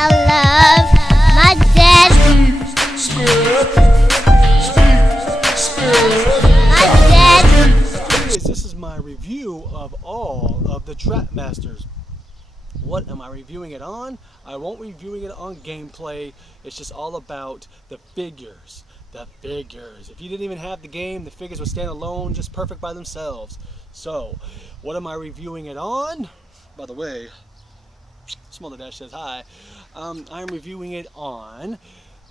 I love my dad. My dad. Anyways, this is my review of all of the Trap Masters. What am I reviewing it on? I won't be reviewing it on gameplay. It's just all about the figures. The figures. If you didn't even have the game, the figures would stand alone, just perfect by themselves. So, what am I reviewing it on? By the way, Smolder Dash says hi. I'm reviewing it on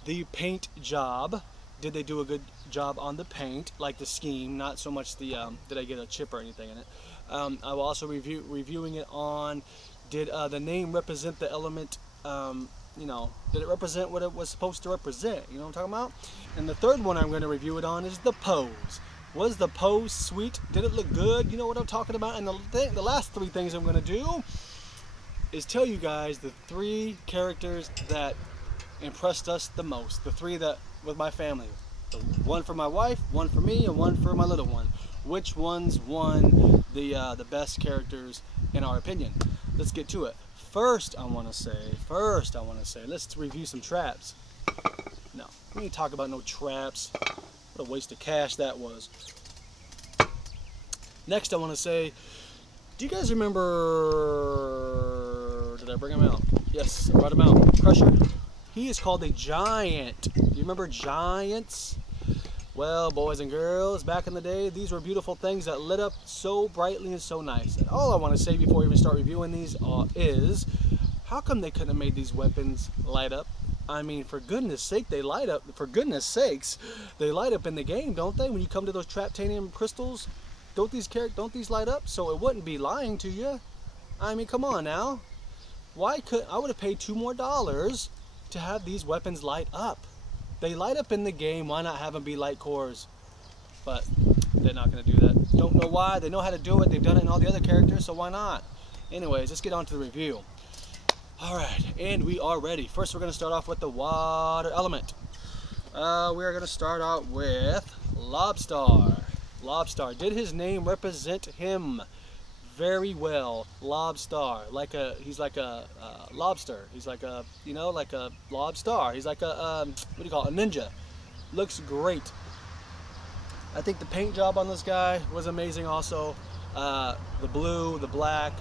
the paint job. Did they do a good job on the paint, like the scheme, not so much the did I get a chip or anything in it. I will also reviewing it on, did the name represent the element, you know, did it represent what it was supposed to represent? You know what I'm talking about? And the third one I'm going to review it on is the pose. Was the pose sweet? Did it look good? You know what I'm talking about? And the last three things I'm going to do is tell you guys the three characters that impressed us the most. The three that with my family. The one for my wife, one for me, and one for my little one. Which ones won the best characters in our opinion? Let's get to it. First, I want to say, let's review some traps. No, we ain't talk about no traps. What a waste of cash that was. Next, I want to say, do you guys remember? Did I bring him out? Yes, I brought him out. Crusher. He is called a giant. Do you remember giants? Well, boys and girls, back in the day, these were beautiful things that lit up so brightly and so nice. And all I want to say before we even start reviewing these is, how come they couldn't have made these weapons light up? I mean, for goodness sake, they light up. For goodness sakes, they light up in the game, don't they? When you come to those Traptanium crystals, don't these light up? So it wouldn't be lying to you. I mean, come on now. I would have paid $2 more to have these weapons light up. They light up in the game, why not have them be light cores? But they're not going to do that. Don't know why. They know how to do it. They've done it in all the other characters, so why not? Anyways, let's get on to the review. Alright, and we are ready. First, we're going to start off with the water element. We are going to start out with Lobstar. Lobstar. Did his name represent him? Very well. Lobstar. He's like a lobster. He's like a, you know, like a lobstar. He's like a, what do you call it? A ninja. Looks great. I think the paint job on this guy was amazing also. The blue, the black.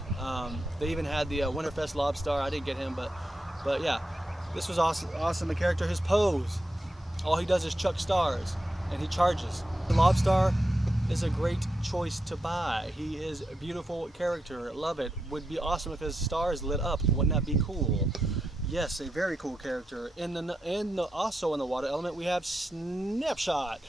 They even had the Winterfest Lobstar. I didn't get him, but yeah. This was awesome. Awesome. The character, his pose. All he does is chuck stars, and he charges. The Lobstar is a great choice to buy. He is a beautiful character. Love it. Would be awesome if his stars lit up. Wouldn't that be cool? Yes, a very cool character. Also in the water element we have Snapshot.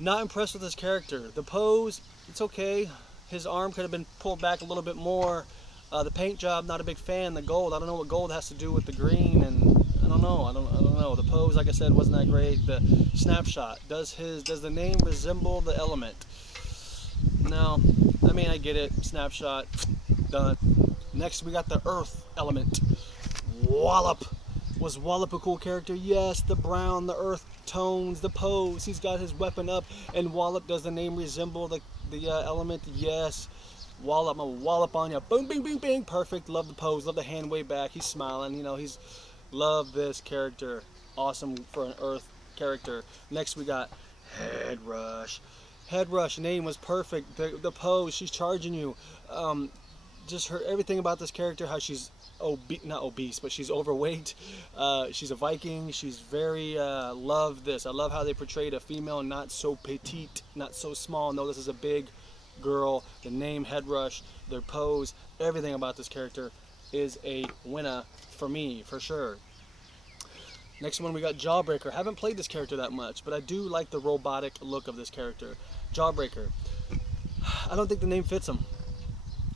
Not impressed with this character. The pose, it's okay. His arm could have been pulled back a little bit more. The paint job, not a big fan. The gold, I don't know what gold has to do with the green, and I don't know. The pose, like I said, wasn't that great. The Snapshot, does the name resemble the element? No, I mean, I get it. Snapshot, done. Next, we got the earth element. Wallop. Was Wallop a cool character? Yes, the brown, the earth tones, the pose. He's got his weapon up, and Wallop, does the name resemble the element? Yes. Wallop, I'm gonna wallop on you. Boom, bing, bing, bing. Perfect. Love the pose. Love the hand way back. He's smiling. You know, love this character. Awesome for an earth character. Next, we got Head Rush. Head Rush, name was perfect. The pose, she's charging you. Just everything about this character, how she's not obese, but she's overweight. She's a Viking. She's very, love this. I love how they portrayed a female, not so petite, not so small. No, this is a big girl. The name Head Rush, their pose, everything about this character is a winner for me, for sure. Next one, we got Jawbreaker. Haven't played this character that much, but I do like the robotic look of this character. Jawbreaker. I don't think the name fits him.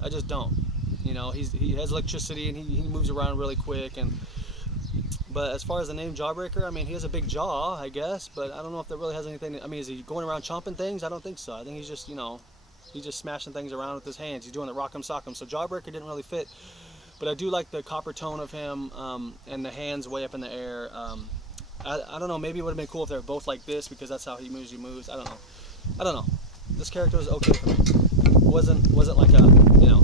I just don't. You know, he has electricity and he moves around really quick. But as far as the name Jawbreaker, I mean, he has a big jaw, I guess, but I don't know if that really has anything. I mean, is he going around chomping things? I don't think so. I think he's just, you know, he's just smashing things around with his hands. He's doing the rock'em sock'em. So Jawbreaker didn't really fit. But I do like the copper tone of him, and the hands way up in the air. I don't know, maybe it would have been cool if they were both like this, because that's how he moves. I don't know. This character was okay for me. Wasn't like a, you know,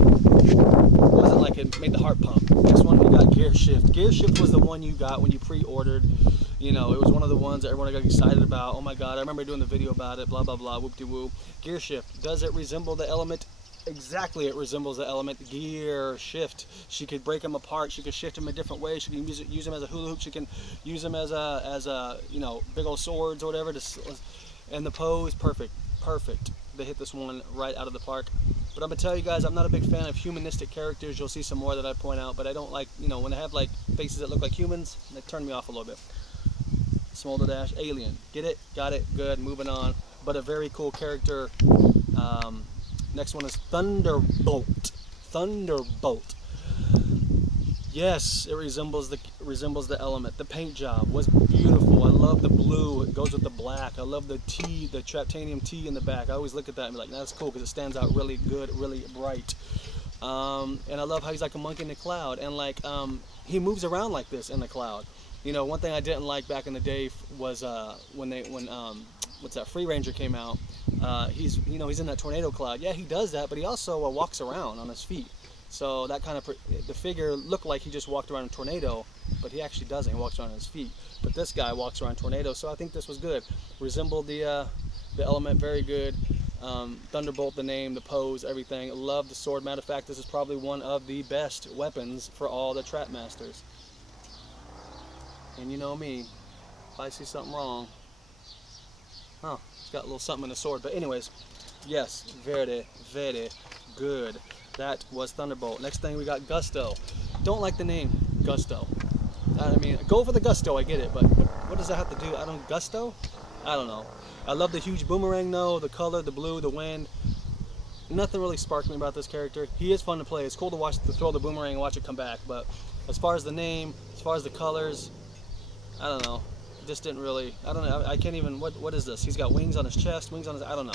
wasn't like it made the heart pump. Next one we got Gear Shift. Gear Shift was the one you got when you pre-ordered. You know, it was one of the ones that everyone got excited about. Oh my God, I remember doing the video about it, blah, blah, blah, whoop-de-woo. Gear Shift, does it resemble the element? Exactly, it resembles the element Gear Shift. She could break them apart. She could shift them in different ways. She can use them as a hula hoop. She can use them as a you know, big old swords or whatever. And the pose, perfect. They hit this one right out of the park. But I'm gonna tell you guys, I'm not a big fan of humanistic characters. You'll see some more that I point out, but I don't like, you know, when they have like faces that look like humans, they turn me off a little bit. Smolder Dash, Alien, get it, got it, good, moving on. But a very cool character. Next one is Thunderbolt. Yes, it resembles the element. The paint job was beautiful. I love the blue. It goes with the black. I love the T, the Traptanium T in the back. I always look at that and be like, that's cool because it stands out really good, really bright. And I love how he's like a monkey in the cloud, and like he moves around like this in the cloud. You know, one thing I didn't like back in the day was when what's that, Free Ranger came out. He's in that tornado cloud. Yeah, he does that, but he also walks around on his feet. So that kind of, the figure looked like he just walked around in a tornado, but he actually doesn't. He walks around on his feet. But this guy walks around in tornado, so I think this was good. Resembled the element, very good. Thunderbolt, the name, the pose, everything. Love the sword. Matter of fact, this is probably one of the best weapons for all the Trap Masters. And you know me, if I see something wrong, it's got a little something in the sword. But anyways, yes, very, very good. That was Thunderbolt. Next thing we got Gusto. Don't like the name Gusto. I mean, go for the Gusto, I get it, but what does that have to do? Gusto? I don't know. I love the huge boomerang though, the color, the blue, the wind. Nothing really sparked me about this character. He is fun to play. It's cool to watch, to throw the boomerang and watch it come back, but as far as the name, as far as the colors, I don't know. Just didn't really, I don't know. I can't even, what is this? He's got wings on his chest, wings on his, I don't know.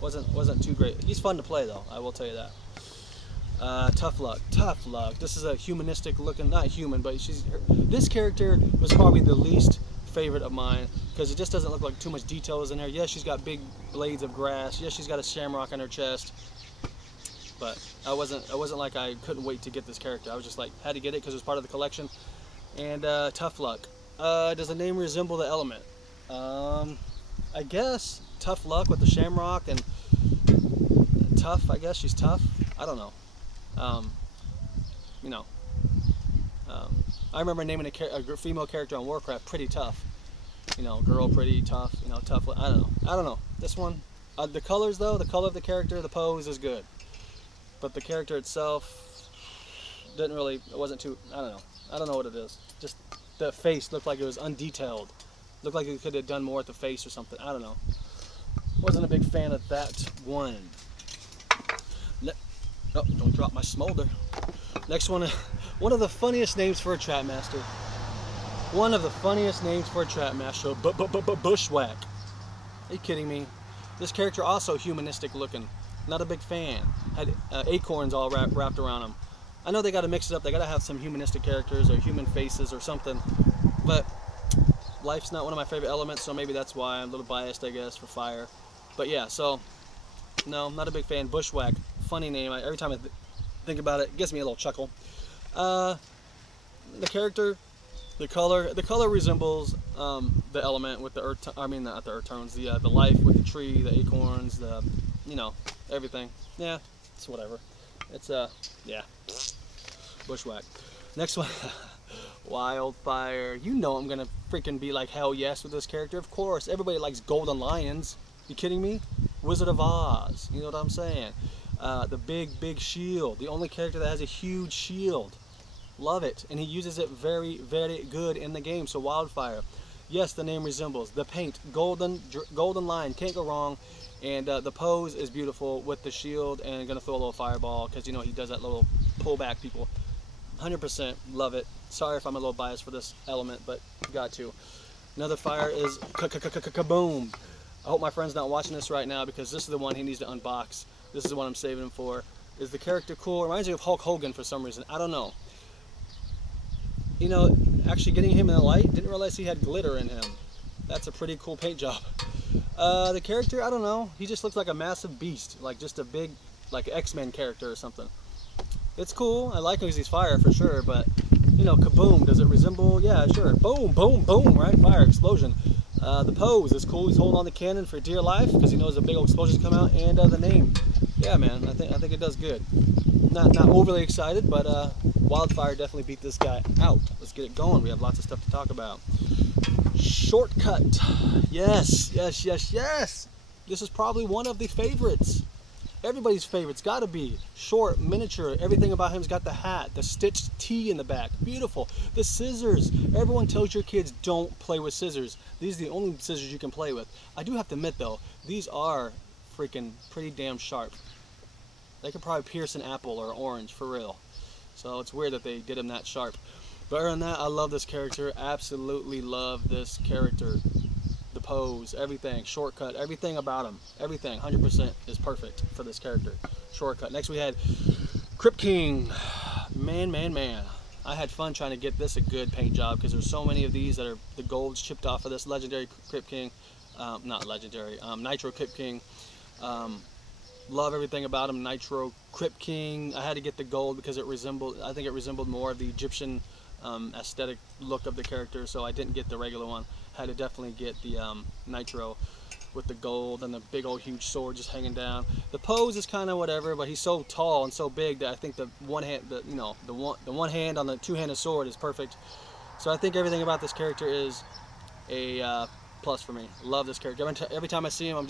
Wasn't too great. He's fun to play though, I will tell you that. Tough Luck. This is a humanistic looking, not human, but this character was probably the least favorite of mine because it just doesn't look like too much details in there. Yes, she's got big blades of grass. Yes, she's got a shamrock on her chest. But I wasn't like I couldn't wait to get this character. I was just like, had to get it because it was part of the collection. And Tough Luck. Does the name resemble the element? I guess Tough Luck with the shamrock and tough. I guess she's tough. I don't know. I remember naming a female character on Warcraft Pretty Tough. You know, girl, pretty, tough, you know, tough. I don't know. This one, the colors though, the color of the character, the pose is good. But the character itself didn't really, it wasn't too, I don't know what it is. Just the face looked like it was undetailed. Looked like it could have done more at the face or something. I don't know. Wasn't a big fan of that one. Oh, don't drop my smolder. Next one, one of the funniest names for a Trap Master. One of the funniest names for a Trap Master, Bushwhack. Are you kidding me? This character also humanistic looking. Not a big fan. Had acorns all wrapped around him. I know they got to mix it up. They got to have some humanistic characters or human faces or something. But life's not one of my favorite elements, so maybe that's why I'm a little biased, I guess, for fire. But yeah, so no, not a big fan. Bushwhack. Funny name. Every time I think about it, it gives me a little chuckle. The character, the color resembles the element with the earth. Not the earth tones. The life with the tree, the acorns, the everything. Yeah, it's whatever. It's yeah, Bushwhack. Next one, Wildfire. You know I'm gonna freaking be like hell yes with this character. Of course, everybody likes golden lions. You kidding me? Wizard of Oz. You know what I'm saying? The big shield. The only character that has a huge shield. Love it. And he uses it very, very good in the game. So Wildfire. Yes, the name resembles. The paint. Golden line. Can't go wrong. And the pose is beautiful with the shield. And going to throw a little fireball. Because, you know, he does that little pullback, people. 100% love it. Sorry if I'm a little biased for this element. But got to. Another fire is Kaboom. I hope my friend's not watching this right now. Because this is the one he needs to unbox. This is the one I'm saving him for. Is the character cool? It reminds me of Hulk Hogan for some reason. I don't know. You know, actually getting him in the light, didn't realize he had glitter in him. That's a pretty cool paint job. The character, I don't know. He just looks like a massive beast. Like just a big, like X-Men character or something. It's cool. I like him because he's fire for sure, but you know, kaboom, does it resemble? Yeah, sure. Boom, boom, boom, right? Fire, explosion. The pose is cool. He's holding on the cannon for dear life because he knows a big old explosion's come out. And the name, yeah, man, I think it does good. Not overly excited, but Wildfire definitely beat this guy out. Let's get it going. We have lots of stuff to talk about. Shortcut. Yes, yes, yes, yes. This is probably one of the favorites. Everybody's favorites, gotta be. Short, miniature, everything about him's got the hat, the stitched T in the back, beautiful. The scissors, everyone tells your kids don't play with scissors. These are the only scissors you can play with. I do have to admit though, these are freaking pretty damn sharp. They could probably pierce an apple or an orange, for real. So it's weird that they did him that sharp. But other than that, I love this character, absolutely love this character. The pose, everything, shortcut, everything about him, everything, 100% is perfect for this character. Shortcut. Next we had Crypt King. Man. I had fun trying to get this a good paint job because there's so many of these that are the golds chipped off of this legendary Crypt King. Not legendary, Nitro Crypt King. Love everything about him, Nitro Crypt King. I had to get the gold because I think it resembled more of the Egyptian aesthetic look of the character, so I didn't get the regular one. Had to definitely get the Nitro with the gold and the big old huge sword just hanging down. The pose is kind of whatever, but he's so tall and so big that I think the one hand, the one hand on the two-handed sword is perfect. So I think everything about this character is a plus for me. Love this character. Every time I see him, I'm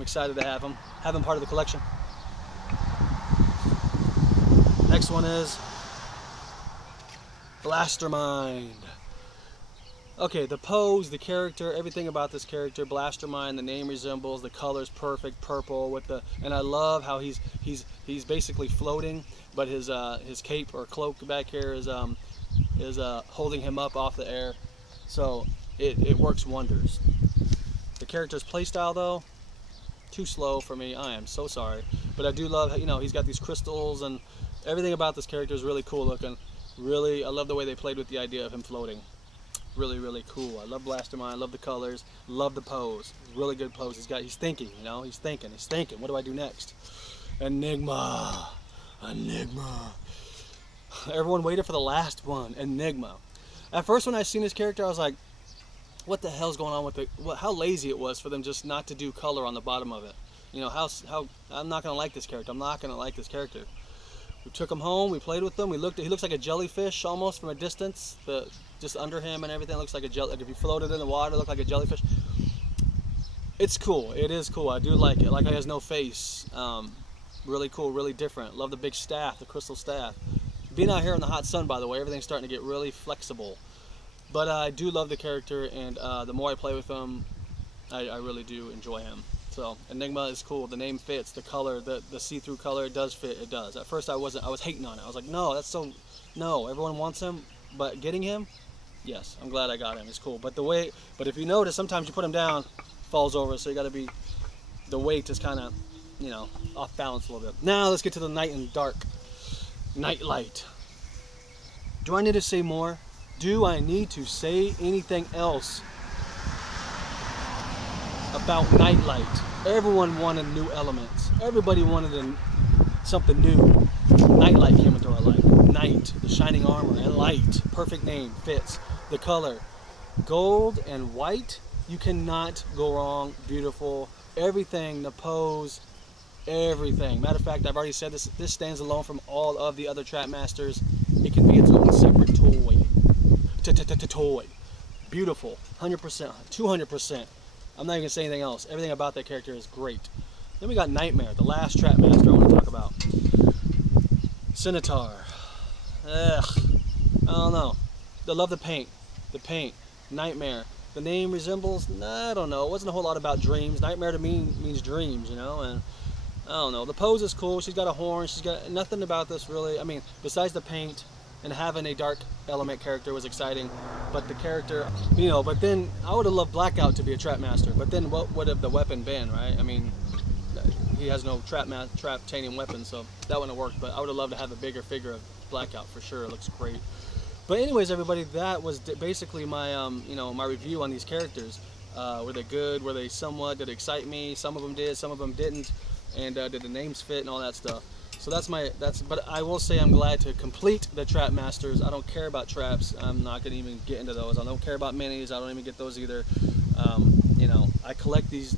excited to have him part of the collection. Next one is Blastermind. Okay, the pose, the character, everything about this character, Blastermind, the name resembles, the color's perfect, purple with and I love how he's basically floating, but his cape or cloak back here is holding him up off the air, so it works wonders. The character's playstyle though, too slow for me. I am so sorry, but I do love, you know, he's got these crystals and everything about this character is really cool looking. Really, I love the way they played with the idea of him floating. Really cool. I love Blastermind, I love the colors, love the pose. Really good pose. He's thinking, you know, he's thinking. What do I do next? Enigma. Everyone waited for the last one, Enigma. At first when I seen this character, I was like, what the hell's going on with how lazy it was for them just not to do color on the bottom of it. You know, how I'm not gonna like this character. We took him home, we played with him, he looks like a jellyfish almost from a distance. Just under him and everything looks like a jelly. Like if you floated in the water, it looked like a jellyfish. It's cool. It is cool. I do like it. Like he has no face. Really cool. Really different. Love the big staff, the crystal staff. Being out here in the hot sun, by the way, everything's starting to get really flexible. But I do love the character, and the more I play with him, I really do enjoy him. So Enigma is cool. The name fits. The color, the see-through color, it does fit. It does. At first I was hating on it. I was like, no, everyone wants him, but getting him. Yes, I'm glad I got him. It's cool. But if you notice, sometimes you put him down, falls over. So you got to be. The weight is kind of, you know, off balance a little bit. Now let's get to the night and dark. Nightlight. Do I need to say more? Do I need to say anything else about Nightlight? Everyone wanted new elements. Everybody wanted something new. Nightlight came into our life. Night, the shining armor, and light. Perfect name, fits. The color, gold and white. You cannot go wrong. Beautiful. Everything, the pose, everything. Matter of fact, I've already said this stands alone from all of the other Trap Masters. It can be its own separate toy. Toy. Beautiful. 100%. 200%. I'm not even going to say anything else. Everything about that character is great. Then we got Nightmare, the last Trap Master I want to talk about. Centaur. Ugh. I don't know. I love the paint. Nightmare. The name resembles, I don't know. It wasn't a whole lot about dreams. Nightmare to me means dreams, you know, and I don't know. The pose is cool. She's got a horn. She's got nothing about this really. I mean, besides the paint and having a dark element character was exciting, but the character, you know, but then I would have loved Blackout to be a Trap Master, but then what would have the weapon been, right? I mean, he has no trap-tanium weapon, so that wouldn't have worked, but I would have loved to have a bigger figure of Blackout for sure. It looks great. But anyways, everybody, that was basically my, you know, my review on these characters. Were they good? Were they somewhat? Did it excite me? Some of them did, some of them didn't. And did the names fit and all that stuff? So but I will say I'm glad to complete the Trap Masters. I don't care about traps. I'm not gonna even get into those. I don't care about minis. I don't even get those either. You know, I collect this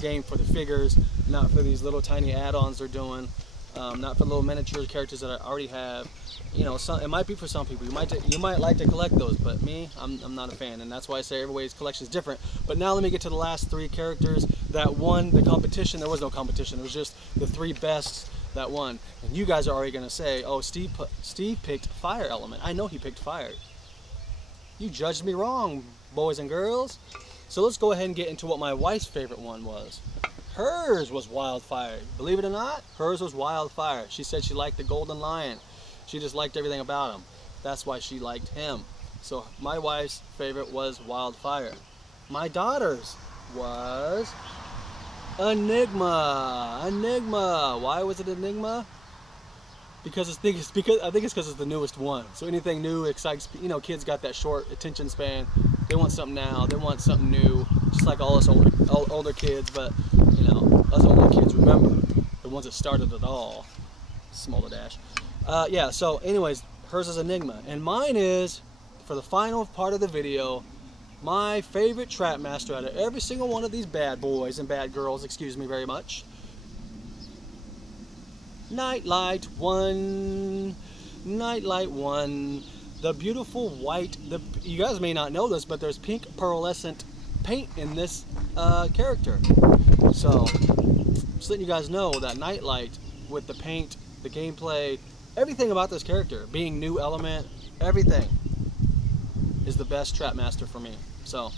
game for the figures, not for these little tiny add-ons they're doing. Not for little miniature characters that I already have. You know, it might be for some people. You might like to collect those, but me, I'm not a fan, and that's why I say everybody's collection is different. But now let me get to the last 3 characters that won the competition. There was no competition. It was just the 3 best that won. And you guys are already gonna say, "Oh, Steve picked Fire Element." I know he picked Fire. You judged me wrong, boys and girls. So let's go ahead and get into what my wife's favorite one was. Hers was Wildfire. Believe it or not, hers was Wildfire. She said she liked the Golden Lion. She just liked everything about him. That's why she liked him. So my wife's favorite was Wildfire. My daughter's was Enigma. Enigma. Why was it Enigma? Because I think it's because it's the newest one. So anything new excites. You know, kids got that short attention span. They want something now. They want something new. Just like all us older kids. But you know, us older kids remember the ones that started it all. Smolder Dash. Yeah. So, anyways, hers is Enigma, and mine is, for the final part of the video, my favorite Trap Master out of every single one of these bad boys and bad girls. Excuse me very much. Nightlight 1, Nightlight 1, the beautiful white. You guys may not know this, but there's pink pearlescent paint in this character. So, just letting you guys know that Nightlight, with the paint, the gameplay, everything about this character, being new element, everything, is the best Trap Master for me. So,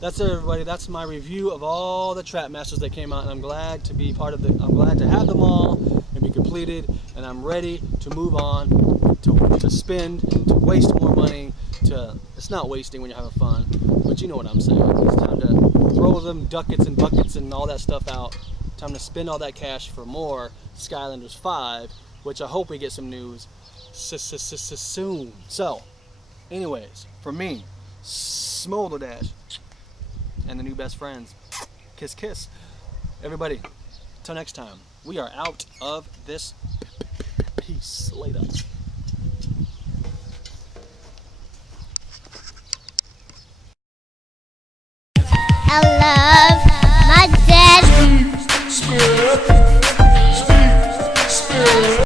that's it, everybody. That's my review of all the Trap Masters that came out, and I'm glad to be part of I'm glad to have them all and be completed, and I'm ready to move on, to spend, to waste more money. It's not wasting when you're having fun, but you know what I'm saying. It's time to throw them ducats and buckets and all that stuff out. Time to spend all that cash for more Skylanders 5, which I hope we get some news soon. So, anyways, for me, Smolder Dash and the new best friends, kiss kiss. Everybody, till next time, we are out of this. Peace. Later. I love